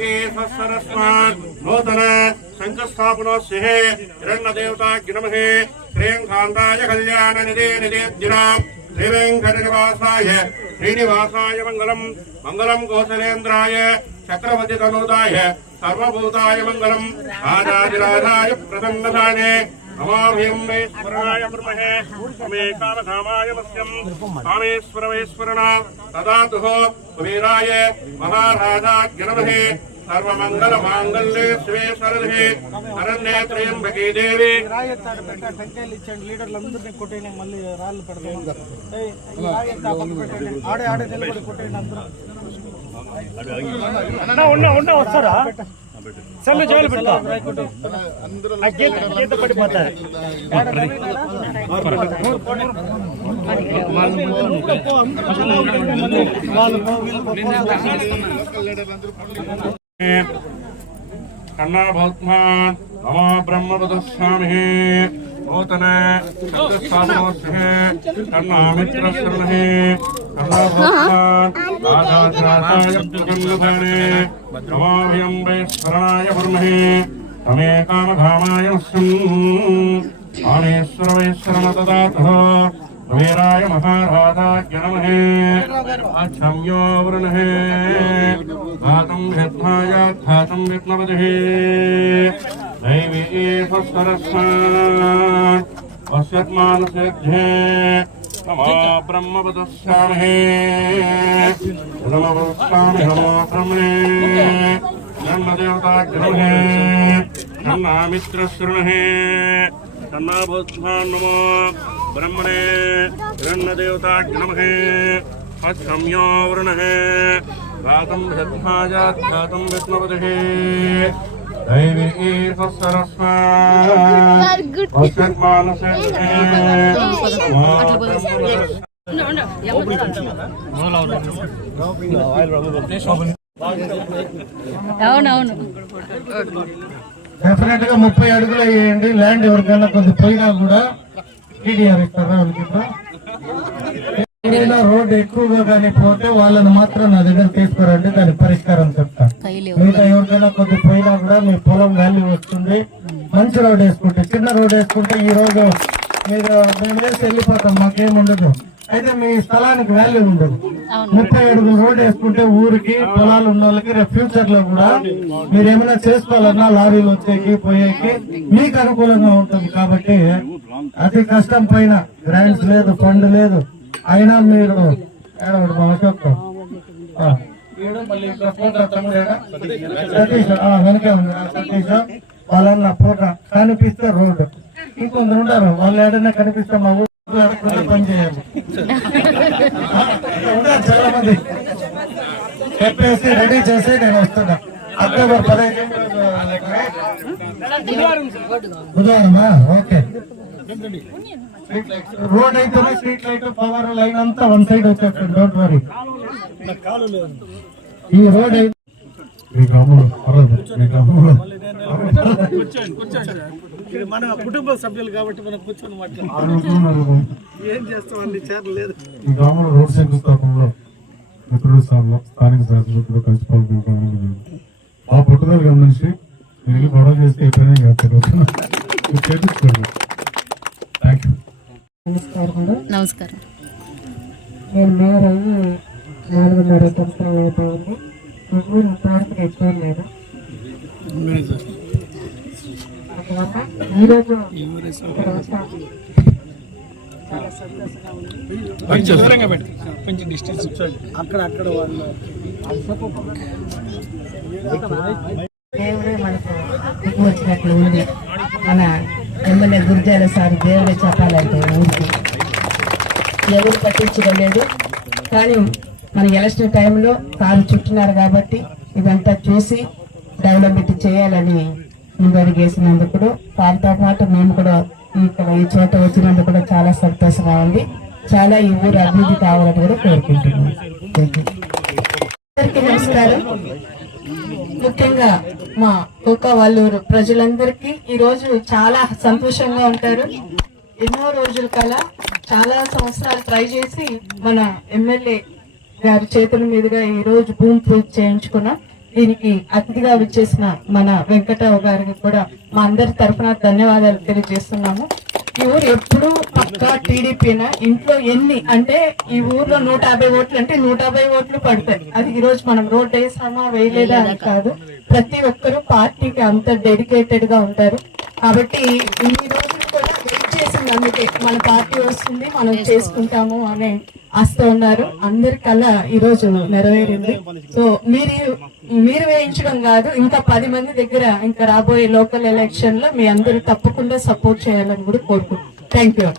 శ్రీమహే సరస్వాన్ నూతన శంకస్థాపనోస్య హిరణ్య దేవతా గినమహే శ్రేయంకాంతాయ కళ్యాణ నిదే నిదేద్యునాం శ్రీవేంకటనివాసాయ శ్రీనివాసాయ మంగళం మంగళం కోసలేంద్రాయ చక్రవర్తి తనూతాయ సర్వభూతాయ మంగళం రాజాదిరాజాయ ప్రసన్నదానే నమామేశ్వరాయ బ్రహ్మహే సర్వమంగళ మాంగళ్యే శివే శరణే శరణే త్రయంబకే దేవి. రాయత్తాడు పెట్ట టెంకాయలు ఇచ్చండి ఉన్నా ఉన్నా వస్తారా? సెల్లు జైలు పెడతాం. పడిపోతారు கண்ணாபாத்மான் நமோ பிரம்மபதஸ்வாமிகே நூதன சந்தஸ்தாபமோஸ்மே கண்ணாமித்ரஸ்வரணே கண்ணாபாத்மான் ராஜாதிராஜாய பிரகல்லபனே நமாமியம்பை ஸ்வரணாய பிரம்மஹே தமே காமகாமாய ஸ்வம் ஆமேஸ்வர வைஸ்வரமததாத்தோ वेराय महाराजा नमहे अच्छम्यो वृणहे घातं व्यध्माय घातं विष्णवदहे दैवी एषस्करस्मात् पश्यत्मानसेध्ये नमो ब्रह्मपदस्यामहे नमोस्तामि नमो ब्रह्मणे। तन्नाभूत्मान् नमो ब्रह्मणे हिरण्यदेवताग्नमहे अक्षम्यो वृणः घातं यत्नायात् विष्णुपतिः दैवी सरस्मात् पश्यन्मानसे అవునవును డెఫినెట్గా ముప్పై అడుగులు వేయండి. ల్యాండ్ ఎవరికైనా కొంచెం పోయినా కూడా టీడీఆర్ ఇస్తారా వాళ్ళకి ఏదైనా రోడ్ ఎక్కువగా కానీ పోతే వాళ్ళని మాత్రం నా దగ్గర తీసుకురండి దానికి పరిష్కారం చెప్తా. మిగతా ఎవరికైనా కొద్ది పోయినా కూడా మీ పొలం వాల్యూ వస్తుంది. మంచి రోడ్ వేసుకుంటే చిన్న రోడ్ వేసుకుంటే ఈ రోజు మీరు మేము వేసి వెళ్ళిపోతాం మాకేం ఉండదు. అయితే మీ స్థలానికి వాల్యూ ఉండదు ముప్పై అడుగులు రోడ్ వేసుకుంటే ఊరికి పొలాలు ఉన్న వాళ్ళకి రేపు ఫ్యూచర్లో కూడా మీరు ఏమైనా చేసుకోవాలన్నా లారీలు వచ్చేకి పోయేకి మీకు అనుకూలంగా ఉంటుంది కాబట్టి అతి కష్టం పైన గ్రాంట్స్ లేదు ఫండ్ లేదు. అయినా మీరు అశోక్? సతీష్ వెనకే ఉంది. సతీష్ వాళ్ళన్న ఫోటో కనిపిస్తే రోడ్డు. ఇంకొందరు ఉంటారు. వాళ్ళు ఏడైనా కనిపిస్తే మా చాలా మంది చెప్పేసి రెడీ చేసి నేను వస్తున్నా. అక్టోబర్ పదహైదు బుధవారమా ఓకే రోడ్ అయితే స్ట్రీట్ లైట్ పవర్ లైన్ అంతా వన్ సైడ్ వచ్చేస్తుంది డోంట్ వరీ ఈ రోడ్ అయితే మీ గ్రామంలో పర్వాలేదు మీ గ్రామంలో ఇది మన కుటుంబ సభ్యులు కాబట్టి మనం కూర్చొని మాట్లాడాలి రోజు ఏం చేస్తాం? అన్ని చేరలేదు ఈ గ్రామంలో రోడ్ శంకుస్థాపనలో మిత్రుల స్థానంలో స్థానిక శాసనసభ్యులు కలిసి జరిగింది. ఆ పట్టుదల గమనించి మీరు వెళ్ళి గొడవ చేస్తే ఎప్పుడైనా చేస్తారు. మీరు చేపించుకోండి థ్యాంక్ యూ నమస్కారం నేను అయ్యి నాలుగున్నర సంవత్సరాలు అయిపోయింది నాకు ఇంతవరకు ఎక్కువ లేదు ఈరోజు కొంచెం డిస్టెన్స్ అక్కడ అక్కడ వాళ్ళు దేవుడే మనకు దిగు వచ్చినట్లు ఉంది మన ఎమ్మెల్యే గుర్జాల సార్ దేవుడే చెప్పాలంటే ఊరికి ఎవరు పట్టించడం లేదు కానీ మన ఎలక్షన్ టైంలో కారు చుట్టినారు కాబట్టి ఇదంతా చూసి డెవలప్మెంట్ చేయాలని ముందడిగేసినందుకు కూడా పాటు మేము కూడా ఇక్కడ ఈ చోట వచ్చినందుకు కూడా చాలా సంతోషంగా ఉంది. చాలా ఈ ఊరు అభివృద్ధి కావాలని కూడా కోరుకుంటున్నాం. అందరికీ నమస్కారం. ముఖ్యంగా మా కుక్క వాళ్ళూరు ప్రజలందరికీ ఈరోజు చాలా సంతోషంగా ఉంటారు. ఎన్నో రోజుల కల చాలా సంవత్సరాలు ట్రై చేసి మన ఎమ్మెల్యే గారి చేతుల మీదుగా ఈ రోజు భూమి పూజ చేయించుకున్నాం. దీనికి అతిథిగా విచ్చేసిన మన వెంకటరావు గారికి కూడా మా అందరి తరఫున ధన్యవాదాలు తెలియజేస్తున్నాము. ఈ ఊరు ఎప్పుడు పక్కా టీడీపీనా ఇంట్లో ఎన్ని అంటే ఈ ఊర్లో నూట యాభై ఓట్లు అంటే నూట యాభై ఓట్లు పడతాయి. అది ఈ రోజు మనం రోడ్ వేసామా వేయలేదా అని కాదు. ప్రతి ఒక్కరూ పార్టీకి అంత డెడికేటెడ్గా ఉంటారు. కాబట్టి ఇన్ని రోజులు కూడా వెయిట్ చేసింది అందుకే. మన పార్టీ వస్తుంది మనం చేసుకుంటాము అనే ఆస్త ఉన్నారు. అందరి కళ ఈ రోజు నెరవేరింది. సో మీరు మీరు వేయించడం కాదు ఇంకా పది మంది దగ్గర ఇంకా రాబోయే లోకల్ ఎలక్షన్లో మీ అందరూ తప్పకుండా సపోర్ట్ చేయాలని కూడా కోరుకుంటున్నాను థ్యాంక్ యూ